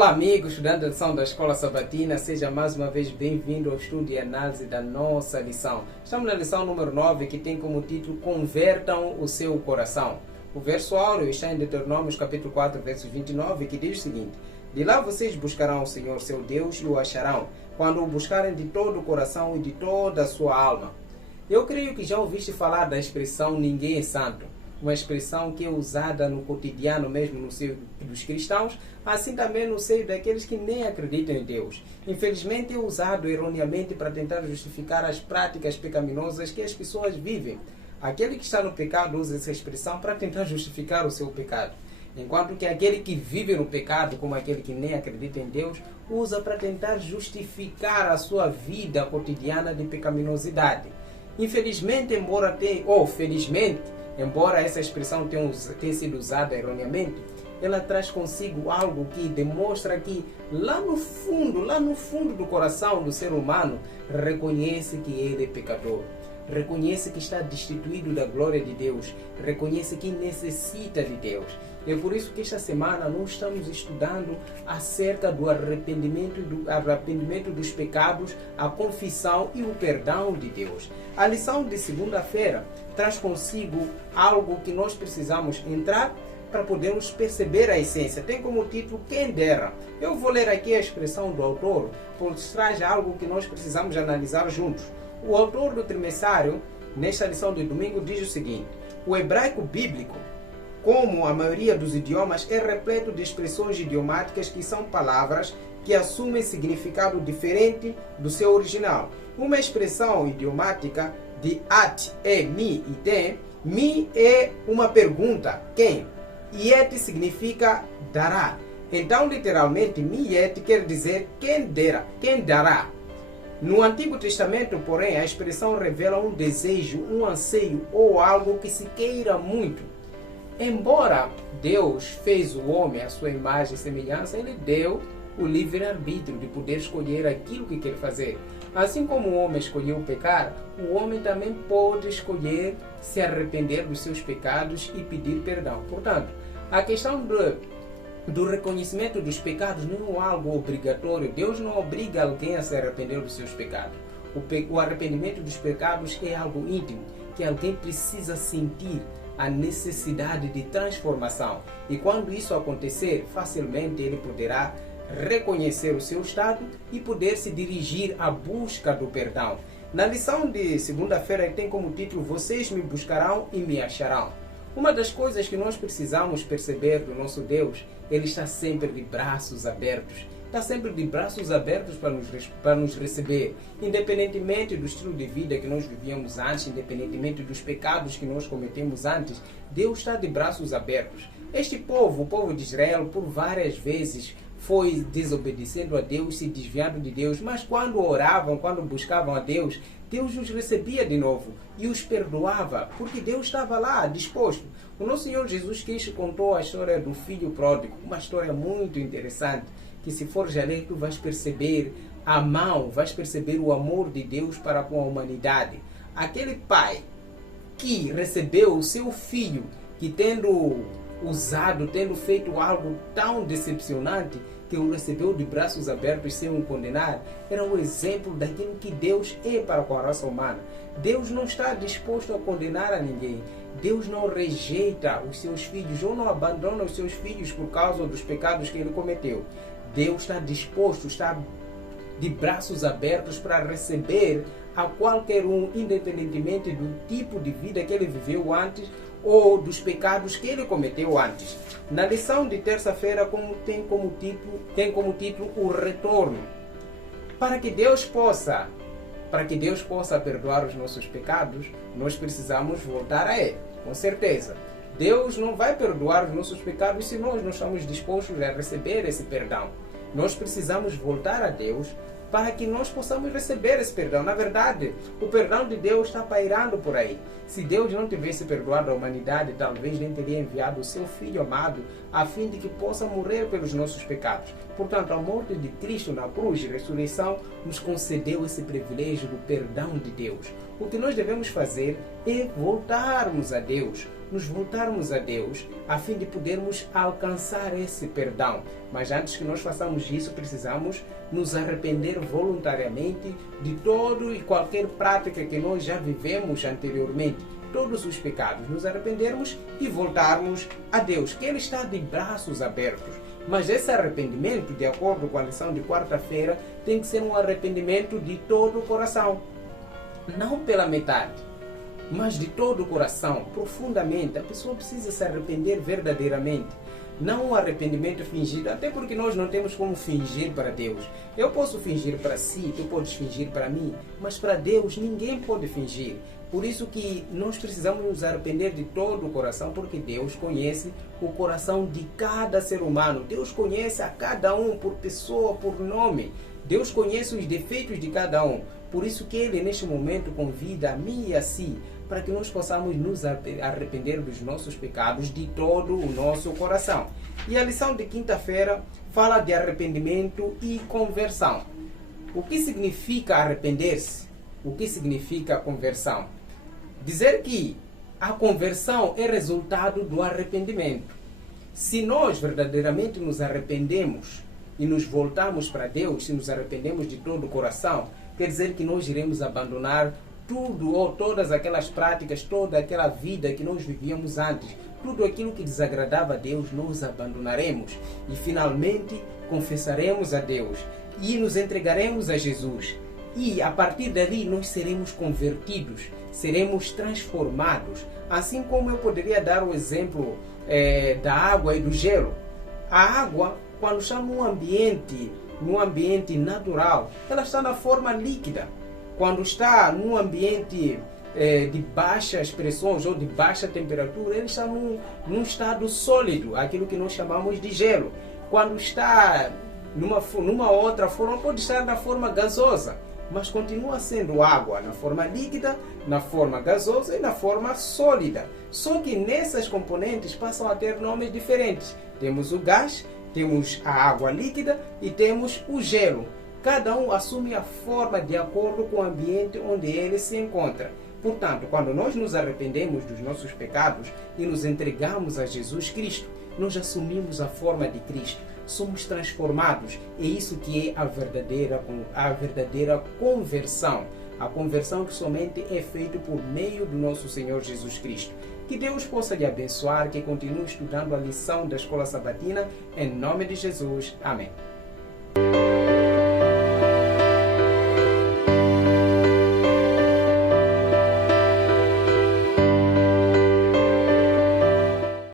Olá amigos, estudante da lição da Escola Sabatina, seja mais uma vez bem-vindo ao estudo e análise da nossa lição. Estamos na lição número 9, que tem como título Convertam o seu coração. O verso áureo está em Deuteronômio capítulo 4, verso 29, que diz o seguinte: De lá vocês buscarão o Senhor seu Deus e o acharão, quando o buscarem de todo o coração e de toda a sua alma. Eu creio que já ouviste falar da expressão ninguém é santo. Uma expressão que é usada no cotidiano mesmo no seio dos cristãos, assim também no seio daqueles que nem acreditam em Deus. Infelizmente é usado erroneamente para tentar justificar as práticas pecaminosas que as pessoas vivem. Aquele que está no pecado usa essa expressão para tentar justificar o seu pecado, enquanto que aquele que vive no pecado, como aquele que nem acredita em Deus, usa para tentar justificar a sua vida cotidiana de pecaminosidade. Infelizmente, felizmente, embora essa expressão tenha sido usada erroneamente, ela traz consigo algo que demonstra que lá no fundo do coração do ser humano, reconhece que ele é pecador. Reconhece que está destituído da glória de Deus. Reconhece que necessita de Deus. É por isso que esta semana nós estamos estudando acerca do arrependimento dos pecados, a confissão e o perdão de Deus. A lição de segunda-feira traz consigo algo que nós precisamos entrar para podermos perceber a essência. Tem como título Quem Dera. Eu vou ler aqui a expressão do autor, pois traz algo que nós precisamos analisar juntos. O autor do trimessário, nesta lição de domingo, diz o seguinte: o hebraico bíblico, como a maioria dos idiomas, é repleto de expressões idiomáticas que são palavras que assumem significado diferente do seu original. Uma expressão idiomática de at é mi e tem. Mi é uma pergunta, quem? E et significa dará. Então, literalmente, mi et quer dizer quem dera, quem dará. No Antigo Testamento, porém, a expressão revela um desejo, um anseio ou algo que se queira muito. Embora Deus fez o homem à sua imagem e semelhança, ele deu o livre-arbítrio de poder escolher aquilo que quer fazer. Assim como o homem escolheu pecar, o homem também pode escolher se arrepender dos seus pecados e pedir perdão. Portanto, a questão do reconhecimento dos pecados não é algo obrigatório. Deus não obriga alguém a se arrepender dos seus pecados. O arrependimento dos pecados é algo íntimo, que alguém precisa sentir a necessidade de transformação. E quando isso acontecer, facilmente ele poderá reconhecer o seu estado e poder se dirigir à busca do perdão. Na lição de segunda-feira tem como título Vocês me buscarão e me acharão. Uma das coisas que nós precisamos perceber do nosso Deus, Ele está sempre de braços abertos. Está sempre de braços abertos para nos receber. Independentemente do estilo de vida que nós vivíamos antes, independentemente dos pecados que nós cometemos antes, Deus está de braços abertos. Este povo, o povo de Israel, por várias vezes foi desobedecendo a Deus, se desviando de Deus, mas quando oravam, quando buscavam a Deus, Deus os recebia de novo e os perdoava, porque Deus estava lá, disposto. O nosso Senhor Jesus Cristo contou a história do filho pródigo, uma história muito interessante, que se for já ler, tu vais perceber vais perceber o amor de Deus para com a humanidade. Aquele pai que recebeu o seu filho, que tendo feito algo tão decepcionante, que o recebeu de braços abertos sem o condenar, era um exemplo daquilo que Deus é para com a raça humana. Deus não está disposto a condenar a ninguém. Deus não rejeita os seus filhos ou não abandona os seus filhos por causa dos pecados que ele cometeu. Deus está disposto, está de braços abertos para receber a qualquer um, independentemente do tipo de vida que ele viveu antes ou dos pecados que ele cometeu antes. Na lição de terça-feira tem como título o retorno. Para que Deus possa perdoar os nossos pecados, nós precisamos voltar a Ele, com certeza. Deus não vai perdoar os nossos pecados se nós não estamos dispostos a receber esse perdão. Nós precisamos voltar a Deus para que nós possamos receber esse perdão. Na verdade, o perdão de Deus está pairando por aí. Se Deus não tivesse perdoado a humanidade, talvez nem teria enviado o seu Filho amado a fim de que possa morrer pelos nossos pecados. Portanto, a morte de Cristo na cruz e ressurreição nos concedeu esse privilégio do perdão de Deus. O que nós devemos fazer é voltarmos a Deus. nos voltarmos a Deus, a fim de podermos alcançar esse perdão. Mas antes que nós façamos isso, precisamos nos arrepender voluntariamente de todo e qualquer prática que nós já vivemos anteriormente, todos os pecados, nos arrependermos e voltarmos a Deus, que Ele está de braços abertos. Mas esse arrependimento, de acordo com a lição de quarta-feira, tem que ser um arrependimento de todo o coração. Não pela metade, mas de todo o coração, profundamente. A pessoa precisa se arrepender verdadeiramente. Não um arrependimento fingido, até porque nós não temos como fingir para Deus. Eu posso fingir para si, tu podes fingir para mim, mas para Deus ninguém pode fingir. Por isso que nós precisamos nos arrepender de todo o coração, porque Deus conhece o coração de cada ser humano. Deus conhece a cada um por pessoa, por nome. Deus conhece os defeitos de cada um. Por isso que Ele, neste momento, convida a mim e a si, para que nós possamos nos arrepender dos nossos pecados de todo o nosso coração. E a lição de quinta-feira fala de arrependimento e conversão. O que significa arrepender-se? O que significa conversão? Dizer que a conversão é resultado do arrependimento. Se nós verdadeiramente nos arrependemos e nos voltamos para Deus, se nos arrependemos de todo o coração, quer dizer que nós iremos abandonar tudo ou todas aquelas práticas, toda aquela vida que nós vivíamos antes. Tudo aquilo que desagradava a Deus, nós abandonaremos. E finalmente confessaremos a Deus e nos entregaremos a Jesus. E a partir dali nós seremos convertidos, seremos transformados. Assim como eu poderia dar o exemplo da água e do gelo. A água, quando está num ambiente natural, ela está na forma líquida. Quando está num ambiente de baixas pressões ou de baixa temperatura, ele está num estado sólido, aquilo que nós chamamos de gelo. Quando está numa outra forma, pode estar na forma gasosa, mas continua sendo água na forma líquida, na forma gasosa e na forma sólida. Só que nessas componentes passam a ter nomes diferentes. Temos o gás, temos a água líquida e temos o gelo. Cada um assume a forma de acordo com o ambiente onde ele se encontra. Portanto, quando nós nos arrependemos dos nossos pecados e nos entregamos a Jesus Cristo, nós assumimos a forma de Cristo. Somos transformados. É isso que é a verdadeira conversão. A conversão que somente é feita por meio do nosso Senhor Jesus Cristo. Que Deus possa lhe abençoar, que continue estudando a lição da Escola Sabatina. Em nome de Jesus. Amém.